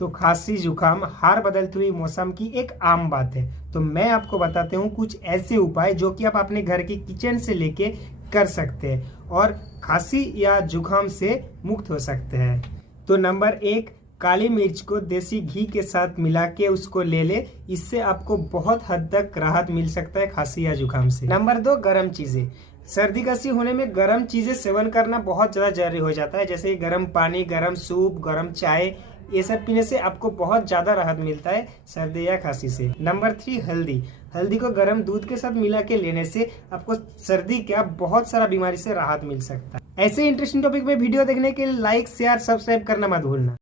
तो खांसी जुकाम हर बदलती हुई मौसम की एक आम बात है। तो मैं आपको बताते हूँ कुछ ऐसे उपाय जो कि आप अपने घर के किचन से लेके कर सकते हैं और खांसी या जुकाम से मुक्त हो सकते हैं। तो नंबर 1, काली मिर्च को देसी घी के साथ मिला के उसको ले ले। इससे आपको बहुत हद तक राहत मिल सकता है खांसी या जुकाम से। नंबर 2, गर्म चीजें। सर्दी खांसी होने में गर्म चीजें सेवन करना बहुत ज्यादा जरूरी हो जाता है, जैसे गर्म पानी, गर्म सूप, गर्म चाय। ये सब पीने से आपको बहुत ज्यादा राहत मिलता है सर्दी या खांसी से। नंबर 3, हल्दी। हल्दी को गर्म दूध के साथ मिला के लेने से आपको सर्दी का बहुत सारा बीमारी से राहत मिल सकता है। ऐसे इंटरेस्टिंग टॉपिक में वीडियो देखने के लिए लाइक, शेयर, सब्सक्राइब करना मत भूलना।